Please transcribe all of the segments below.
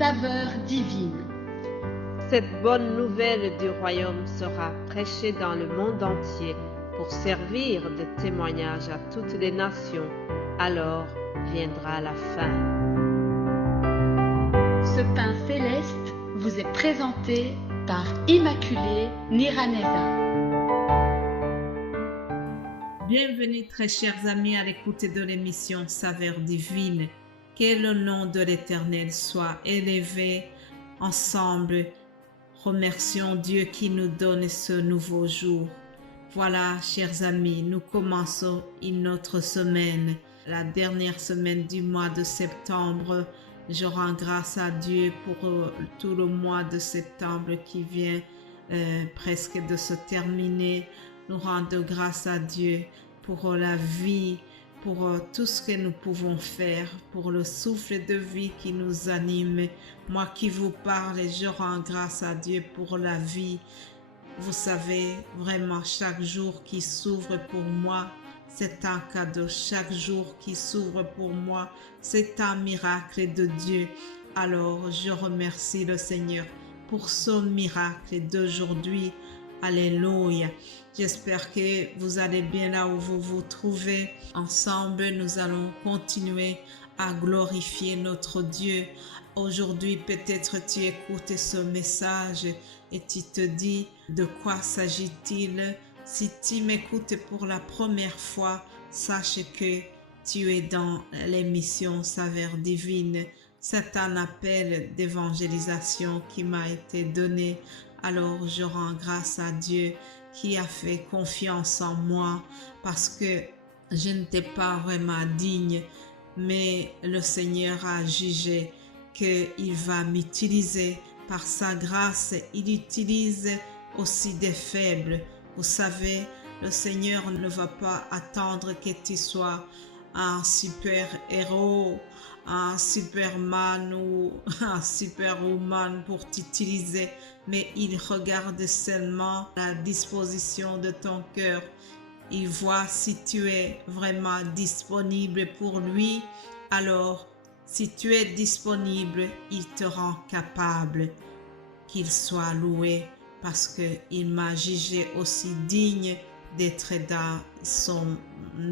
saveur divine. Cette bonne nouvelle du royaume sera prêchée dans le monde entier pour servir de témoignage à toutes les nations. Alors viendra la fin. Ce pain céleste vous est présenté par Immaculée Niraneza. Bienvenue très chers amis à l'écoute de l'émission Saveur divine. Que le nom de l'Éternel soit élevé. Ensemble, remercions Dieu qui nous donne ce nouveau jour. Voilà, chers amis, nous commençons une autre semaine, la dernière semaine du mois de septembre. Je rends grâce à Dieu pour tout le mois de septembre qui vient presque de se terminer. Nous rendons grâce à Dieu pour la vie, pour tout ce que nous pouvons faire, pour le souffle de vie qui nous anime. Moi qui vous parle, je rends grâce à Dieu pour la vie. Vous savez, vraiment, chaque jour qui s'ouvre pour moi, c'est un cadeau. Chaque jour qui s'ouvre pour moi, c'est un miracle de Dieu. Alors, je remercie le Seigneur pour ce miracle d'aujourd'hui. Alléluia. J'espère que vous allez bien là où vous vous trouvez. Ensemble, nous allons continuer à glorifier notre Dieu. Aujourd'hui, peut-être tu écoutes ce message et tu te dis de quoi s'agit-il? Si tu m'écoutes pour la première fois, sache que tu es dans l'émission Saveur divine. C'est un appel d'évangélisation qui m'a été donné. Alors je rends grâce à Dieu qui a fait confiance en moi parce que je n'étais pas vraiment digne, mais le Seigneur a jugé qu'il va m'utiliser par sa grâce. Il utilise aussi des faibles. Vous savez, le Seigneur ne va pas attendre que tu sois un super héros, un superman ou un superwoman pour t'utiliser, mais il regarde seulement la disposition de ton cœur. Il voit si tu es vraiment disponible pour lui. Alors, si tu es disponible, il te rend capable. Qu'il soit loué parce qu'il m'a jugé aussi digne d'être dans son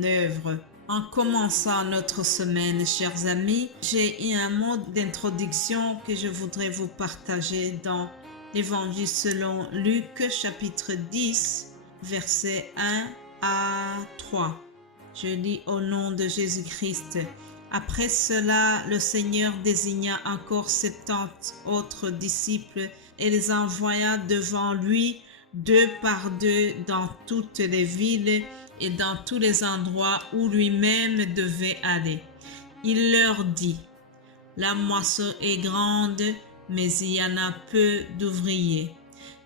œuvre. En commençant notre semaine, chers amis, j'ai eu un mot d'introduction que je voudrais vous partager dans l'Évangile selon Luc, chapitre 10, versets 1 à 3. Je lis au nom de Jésus-Christ. Après cela, le Seigneur désigna encore 70 autres disciples et les envoya devant lui, 2 par 2, dans toutes les villes et dans tous les endroits où lui-même devait aller. Il leur dit, « La moisson est grande, mais il y en a peu d'ouvriers.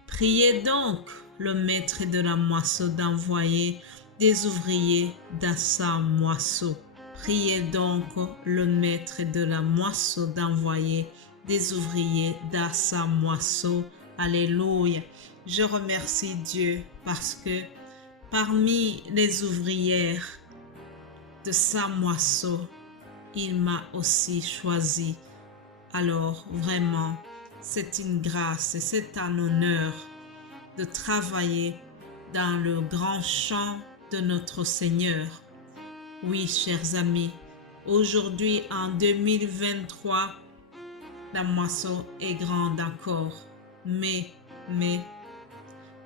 Priez donc le maître de la moisson d'envoyer des ouvriers dans sa moisson. » Priez donc le maître de la moisson d'envoyer des ouvriers dans sa moisson. Alléluia. Je remercie Dieu parce que parmi les ouvrières de sa moisson, il m'a aussi choisi. Alors vraiment, c'est une grâce, c'est un honneur de travailler dans le grand champ de notre Seigneur. Oui, chers amis, aujourd'hui en 2023, la moisson est grande encore, mais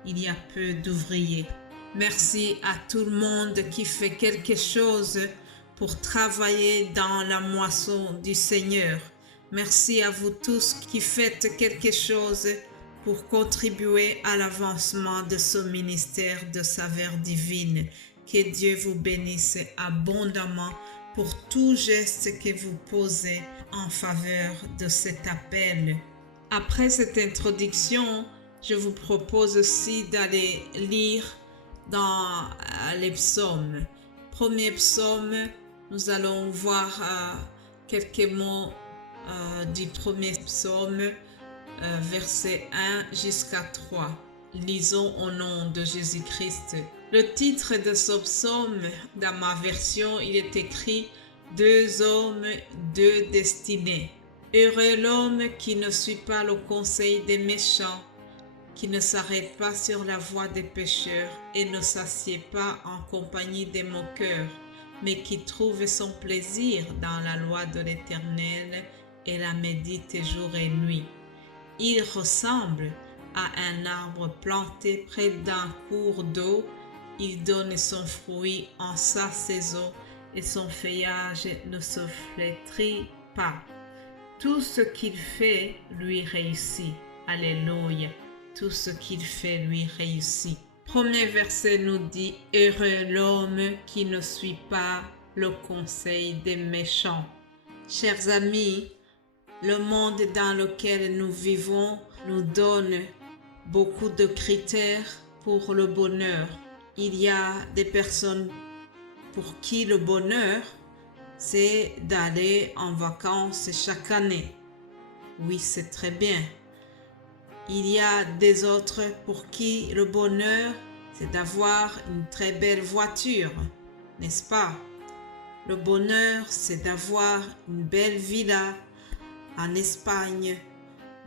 il y a peu d'ouvriers. Merci à tout le monde qui fait quelque chose pour travailler dans la moisson du Seigneur. Merci à vous tous qui faites quelque chose pour contribuer à l'avancement de ce ministère de Saveur divine. Que Dieu vous bénisse abondamment pour tout geste que vous posez en faveur de cet appel. Après cette introduction, je vous propose aussi d'aller lire dans les psaumes. Premier psaume, nous allons voir quelques mots du premier psaume, versets 1 jusqu'à 3. Lisons au nom de Jésus-Christ. Le titre de ce psaume, dans ma version, il est écrit « Deux hommes, deux destinées ». Heureux l'homme qui ne suit pas le conseil des méchants, qui ne s'arrête pas sur la voie des pécheurs et ne s'assied pas en compagnie des moqueurs, mais qui trouve son plaisir dans la loi de l'Éternel et la médite jour et nuit. Il ressemble à un arbre planté près d'un cours d'eau. Il donne son fruit en sa saison et son feuillage ne se flétrit pas. Tout ce qu'il fait lui réussit. Alléluia. Tout ce qu'il fait lui réussit. Premier verset nous dit « Heureux l'homme qui ne suit pas le conseil des méchants ». Chers amis, le monde dans lequel nous vivons nous donne beaucoup de critères pour le bonheur. Il y a des personnes pour qui le bonheur, c'est d'aller en vacances chaque année. Oui, c'est très bien. Il y a des autres pour qui le bonheur, c'est d'avoir une très belle voiture, n'est-ce pas? Le bonheur, c'est d'avoir une belle villa en Espagne.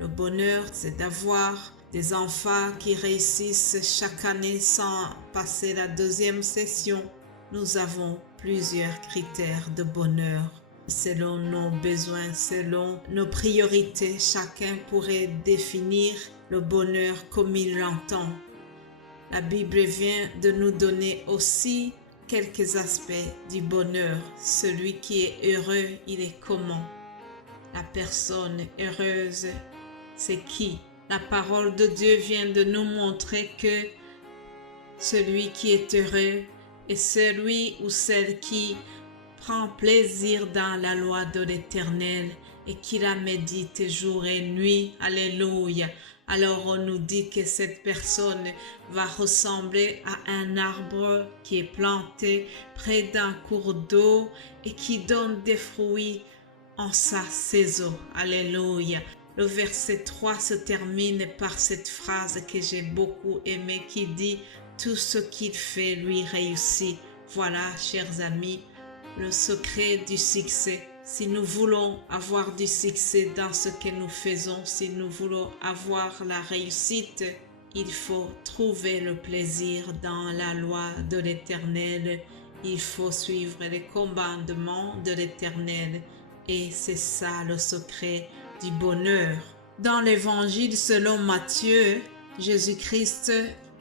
Le bonheur, c'est d'avoir des enfants qui réussissent chaque année sans passer la deuxième session. Nous avons plusieurs critères de bonheur. Selon nos besoins, selon nos priorités, chacun pourrait définir le bonheur comme il l'entend. La Bible vient de nous donner aussi quelques aspects du bonheur. Celui qui est heureux, il est comment? La personne heureuse, c'est qui? La parole de Dieu vient de nous montrer que celui qui est heureux est celui ou celle qui prend plaisir dans la loi de l'Éternel et qui la médite jour et nuit. Alléluia. Alors on nous dit que cette personne va ressembler à un arbre qui est planté près d'un cours d'eau et qui donne des fruits en sa saison. Alléluia. Le verset 3 se termine par cette phrase que j'ai beaucoup aimée qui dit « Tout ce qu'il fait lui réussit ». Voilà, chers amis, le secret du succès. Si nous voulons avoir du succès dans ce que nous faisons, si nous voulons avoir la réussite, il faut trouver le plaisir dans la loi de l'Éternel. Il faut suivre les commandements de l'Éternel. Et c'est ça le secret du bonheur. Dans l'Évangile selon Matthieu, Jésus-Christ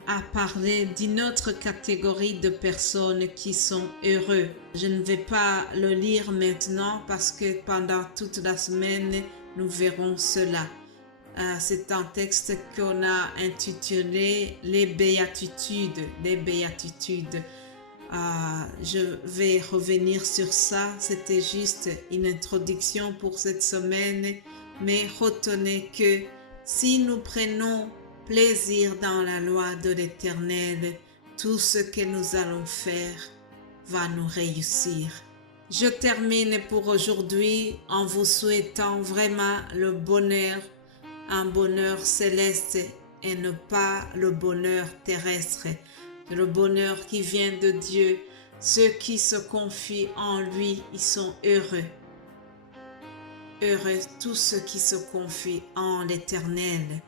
a parlé d'une autre catégorie de personnes qui sont heureux. Je ne vais pas le lire maintenant parce que pendant toute la semaine, nous verrons cela. C'est un texte qu'on a intitulé « Les béatitudes ». Les béatitudes. Je vais revenir sur ça. C'était juste une introduction pour cette semaine. Mais retenez que si nous prenons plaisir dans la loi de l'Éternel, tout ce que nous allons faire va nous réussir. Je termine pour aujourd'hui en vous souhaitant vraiment le bonheur, un bonheur céleste et ne pas le bonheur terrestre, le bonheur qui vient de Dieu. Ceux qui se confient en lui, ils sont heureux. Heureux tous ceux qui se confient en l'Éternel.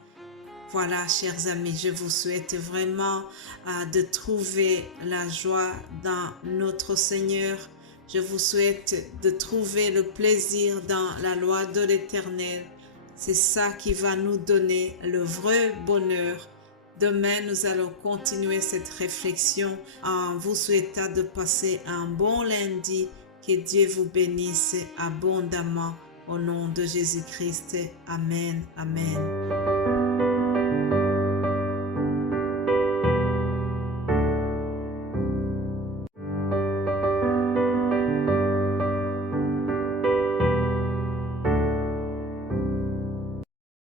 Voilà, chers amis, je vous souhaite vraiment de trouver la joie dans notre Seigneur. Je vous souhaite de trouver le plaisir dans la loi de l'Éternel. C'est ça qui va nous donner le vrai bonheur. Demain, nous allons continuer cette réflexion en vous souhaitant de passer un bon lundi. Que Dieu vous bénisse abondamment. Au nom de Jésus-Christ. Amen. Amen.